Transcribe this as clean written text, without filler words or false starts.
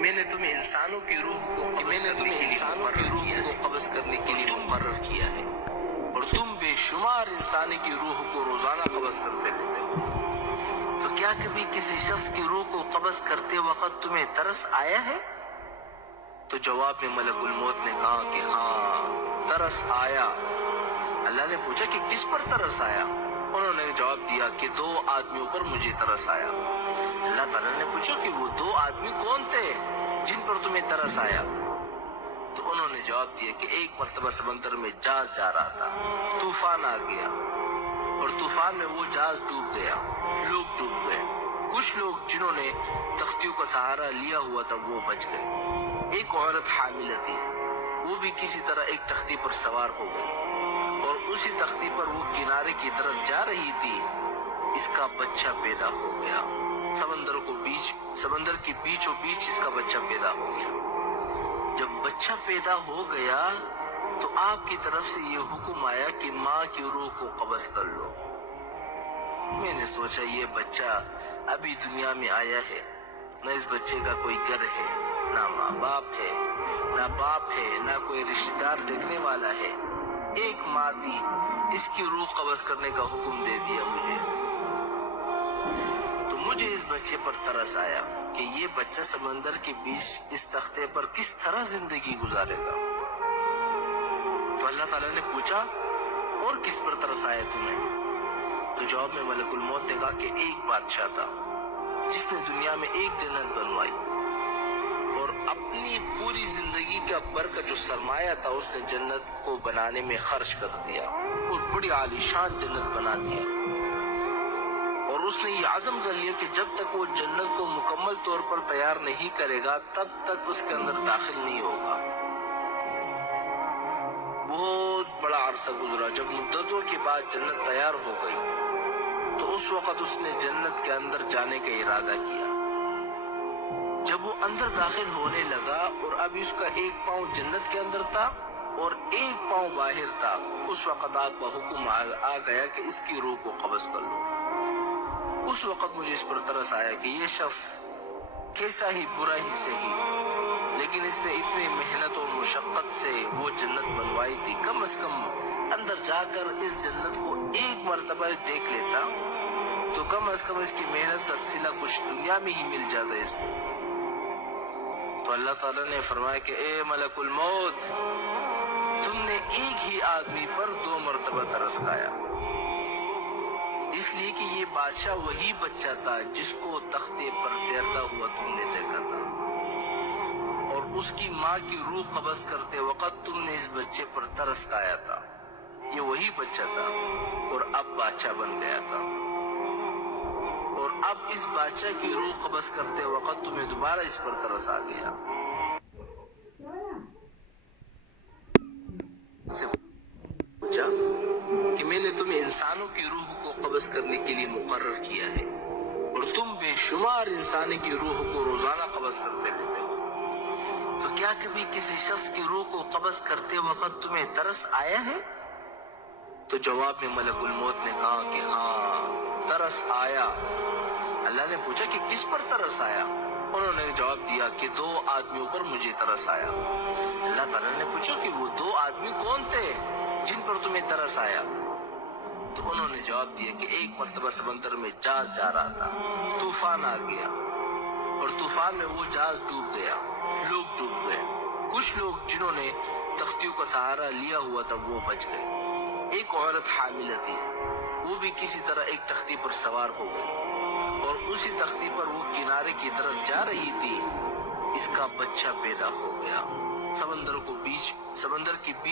میں نے تمہیں انسانوں کی روح کو قبض کرنے کے لیے مقرر کیا ہے اور تم بے شمار انسانی کی روح کو روزانہ قبض کرتے رہتے ہو، تو کیا کبھی کسی شخص کی روح کو قبض کرتے وقت تمہیں ترس آیا ہے؟ تو جواب میں ملک الموت نے کہا کہ ہاں، ترس آیا۔ اللہ نے پوچھا کہ کس پر ترس آیا؟ انہوں نے جواب دیا کہ 2 آدمیوں پر مجھے ترس آیا۔ اللہ تعالیٰ نے پوچھا کہ وہ 2 آدمی کون تھے جن پر تمہیں ترس آیا؟ تو انہوں نے جواب دیا کہ ایک مرتبہ سمندر میں جہاز جا رہا تھا، طوفان آ گیا اور طوفان میں وہ جہاز ڈوب گیا، لوگ ڈوب گئے۔ کچھ لوگ جنہوں نے تختیوں کا سہارا لیا ہوا تھا وہ بچ گئے۔ ایک عورت حاملہ تھی، وہ بھی کسی طرح ایک تختی پر سوار ہو گئی اور اسی تختی پر وہ کنارے کی طرف جا رہی تھی، اس کا بچہ پیدا ہو گیا۔ سمندر کے بیچوں بیچ اس کا بچہ پیدا ہو گیا۔ جب بچہ پیدا ہو گیا تو آپ کی طرف سے یہ حکم آیا کہ ماں کی روح کو قبض کر لو۔ میں نے سوچا یہ بچہ ابھی دنیا میں آیا ہے، نہ اس بچے کا کوئی گھر ہے، نہ ماں باپ ہے، نہ باپ ہے، نہ کوئی رشتہ دار دیکھنے والا ہے۔ ایک ماں تھی، اس کی روح قبض کرنے کا حکم دے دیا مجھے۔ تو مجھے اس بچے پر ترس آیا کہ یہ بچہ سمندر کے بیچ اس تختے پر کس طرح زندگی گزارے گا۔ تو اللہ تعالیٰ نے پوچھا اور کس پر ترس آیا تمہیں؟ تو جواب میں ملک الموت نے کہا کہ ایک بادشاہ تھا جس نے دنیا میں ایک جنت بنوائی اور اپنی پوری زندگی کا برکت جو سرمایہ تھا اس نے جنت کو بنانے میں خرچ کر دیا اور بڑی عالیشان جنت بنا دیا، اور اس نے یہ عزم کر لیا کہ جب تک وہ جنت کو مکمل طور پر تیار نہیں کرے گا تب تک اس کے اندر داخل نہیں ہوگا۔ بہت بڑا عرصہ گزرا، جب مدتوں کے بعد جنت تیار ہو گئی تو اس وقت اس نے جنت کے اندر جانے کا ارادہ کیا۔ جب وہ اندر داخل ہونے لگا اور اب اس کا ایک پاؤں جنت کے اندر تھا اور ایک پاؤں باہر تھا، اس وقت آپ کا حکم آ گیا کہ اس کی روح کو قبض کر لو۔ اس وقت مجھے اس پر ترس آیا کہ یہ شخص کیسا ہی برا ہی صحیح، لیکن اس نے اتنی محنت اور مشقت سے وہ جنت بنوائی تھی، کم از کم اندر جا کر اس جنت کو ایک مرتبہ دیکھ لیتا تو کم از کم اس کی محنت کا صلہ کچھ دنیا میں ہی مل جاتا ہے اس کو۔ تو اللہ تعالیٰ نے فرمایا کہ اے ملک الموت، تم نے ایک ہی آدمی پر 2 مرتبہ ترس کھایا، اس لیے کہ یہ بادشاہ وہی بچہ تھا جس کو تختے پر تیرتا ہوا تم نے دیکھا تھا، اور اس کی ماں کی روح قبض کرتے وقت تم نے اس بچے پر ترس کھایا تھا۔ یہ وہی بچہ تھا اور اب بادشاہ بن گیا تھا، اور اب اس بادشاہ کی روح قبض کرتے وقت تمہیں دوبارہ اس پر ترس آ گیا۔ سے پوچھا کہ میں نے تمہیں انسانوں کی روح کو قبض کرنے کے لیے مقرر کیا ہے اور تم بے شمار انسانی کی روح کو روزانہ قبض کرتے رہتے ہو، تو کیا کبھی کسی شخص کی روح کو قبض کرتے وقت تمہیں ترس آیا ہے؟ تو جواب میں ملک الموت نے کہا کہ ہاں، ترس آیا۔ اللہ نے پوچھا کہ کس پر ترس آیا؟ انہوں نے جواب دیا کہ 2 آدمیوں پر مجھے ترس آیا۔ اللہ تعالیٰ نے پوچھا کہ وہ 2 آدمی کون تھے جن پر تمہیں ترس آیا؟ تو انہوں نے جواب دیا کہ ایک مرتبہ سمندر میں جہاز جا رہا تھا، طوفان آ گیا اور طوفان میں وہ جہاز ڈوب گیا، لوگ ڈوب گئے۔ کچھ لوگ جنہوں نے تختیوں کا سہارا لیا ہوا تھا وہ بچ گئے۔ ایک عورت حاملہ تھی، وہ بھی کسی طرح ایک تختی پر سوار ہو گئی اور اسی تختی پر وہ کنارے کی طرف جا رہی تھی، اس کا بچہ پیدا ہو گیا۔ سمندر کے بیچ